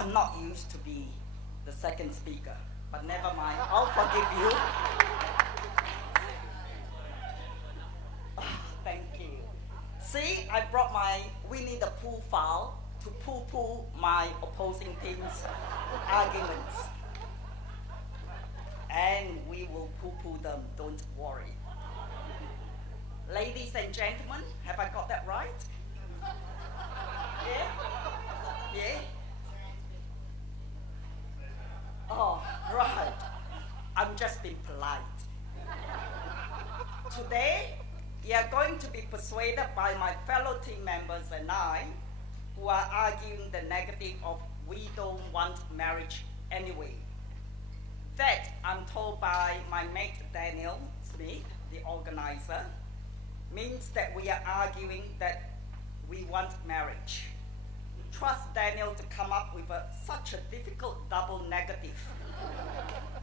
I'm not used to be the second speaker, but never mind, I'll forgive you. Thank you. See, I brought my Winnie the Pooh file to poo-poo my opposing team's arguments. And we will poo-poo them, don't worry. Ladies and gentlemen, have I got that right? Yeah? Yeah? Oh, right. I'm just being polite. Today, you are going to be persuaded by my fellow team members and I, who are arguing the negative of we don't want marriage anyway. That, I'm told by my mate Daniel Smith, the organizer, means that we are arguing that we want marriage. Trust Daniel to come up with such a difficult double negative.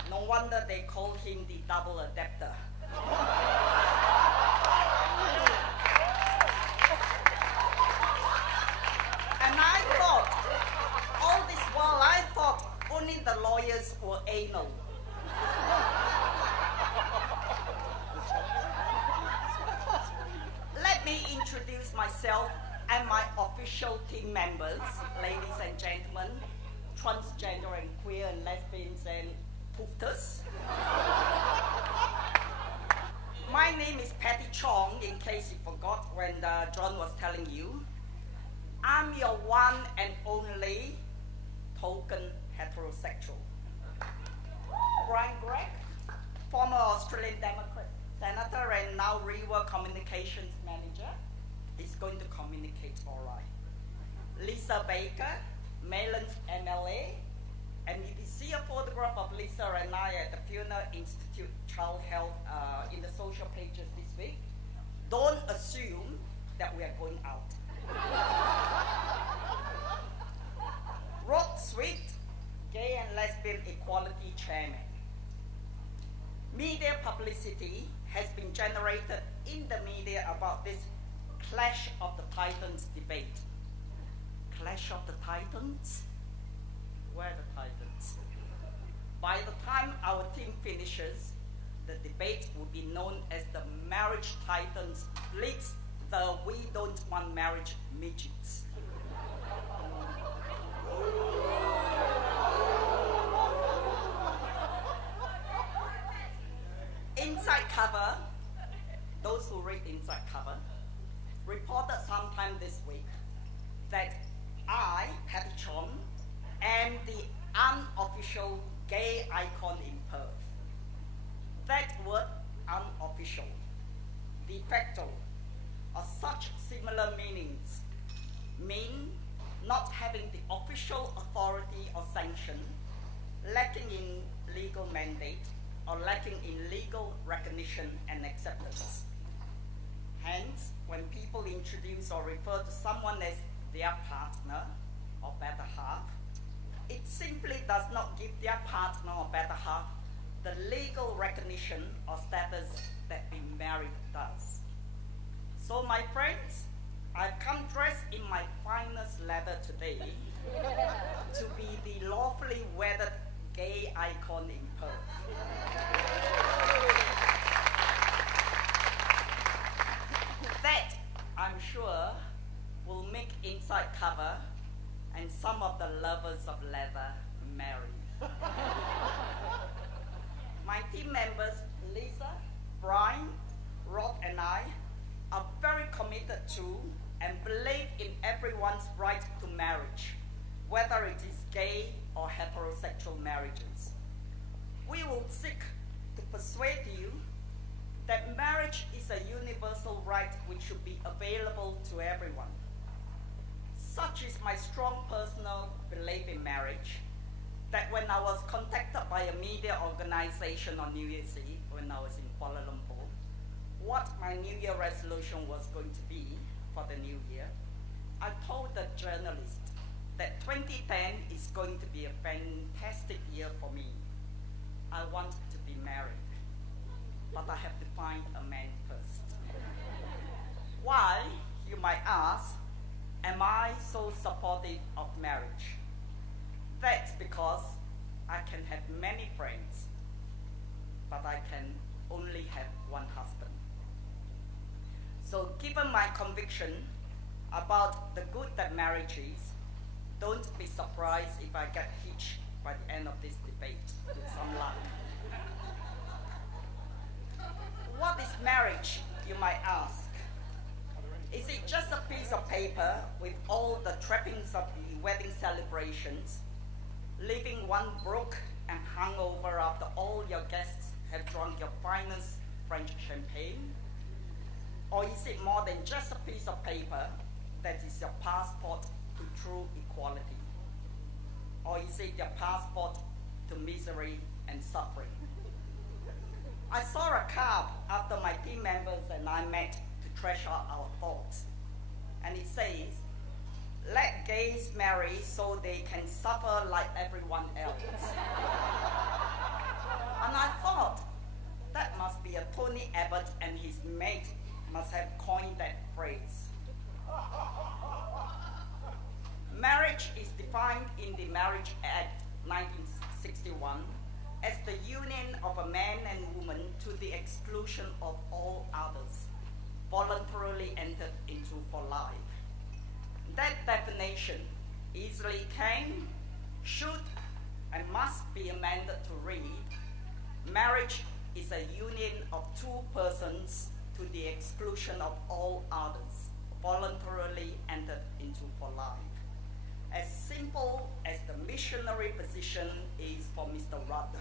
No wonder they call him the double adapter. And I thought, all this while I thought only the lawyers were anal. Let me introduce myself and my official team members, ladies and gentlemen, transgender and queer and lesbians and poofters. My name is Patti Chong, in case you forgot when John was telling you. I'm your one and only token heterosexual. Brian Gregg, former Australian Democrat Senator and now GAYinWA Communications Manager, is going to communicate all right. Lisa Baker, Maylands MLA, and if you see a photograph of Lisa and I at the Fiona Institute Child Health in the social pages this week, don't assume that we are going out. Rod Sweet, Gay and Lesbian Equality Chairman. Media publicity has been generated in the media about this Clash of the Titans debate. Clash of the Titans? Where are the Titans? By the time our team finishes, the debate will be known as the Marriage Titans Blitz the We Don't Want Marriage Midgets. Inside Cover, those who read Inside Cover, reported sometime this week that I, Patti Chong, am the unofficial gay icon in Perth. That word, unofficial, de facto, or such similar meanings, mean not having the official authority or sanction, lacking in legal mandate, or lacking in legal recognition and acceptance. Hence, when people introduce or refer to someone as their partner or better half, it simply does not give their partner or better half the legal recognition or status that being married does. So my friends, I've come dressed in my finest leather today to be the lawfully wedded gay icon in Perth. That, I'm sure, will make Inside Cover and some of the lovers of leather merry. My team members, Lisa, Brian, Rod, and I, are very committed to and believe in everyone's right to marriage, whether it is gay or heterosexual marriages. We will seek to persuade you that marriage is a universal right which should be available to everyone. Such is my strong personal belief in marriage that when I was contacted by a media organization on New Year's Eve when I was in Kuala Lumpur, what my New Year resolution was going to be for the new year, I told the journalist that 2010 is going to be a fantastic year for me. I want to be married, but I have to find a man first. Why, you might ask, am I so supportive of marriage? That's because I can have many friends, but I can only have one husband. So given my conviction about the good that marriage is, don't be surprised if I get hitched by the end of this debate with some luck. What is marriage, you might ask? Is it just a piece of paper with all the trappings of the wedding celebrations, leaving one broke and hungover after all your guests have drunk your finest French champagne? Or is it more than just a piece of paper that is your passport to true equality? Or is it your passport to misery and suffering? I saw a card after my team members and I met to thresh out our thoughts. And it says, "Let gays marry so they can suffer like everyone else." And I thought, that must be a Tony Abbott and his mate must have coined that phrase. Marriage is defined in the Marriage Act 1961 as the union of a man and woman to the exclusion of all others, voluntarily entered into for life. That definition easily can, should, and must be amended to read, marriage is a union of two persons to the exclusion of all others, voluntarily entered into for life. As simple as the missionary position is for Mr. Rudd.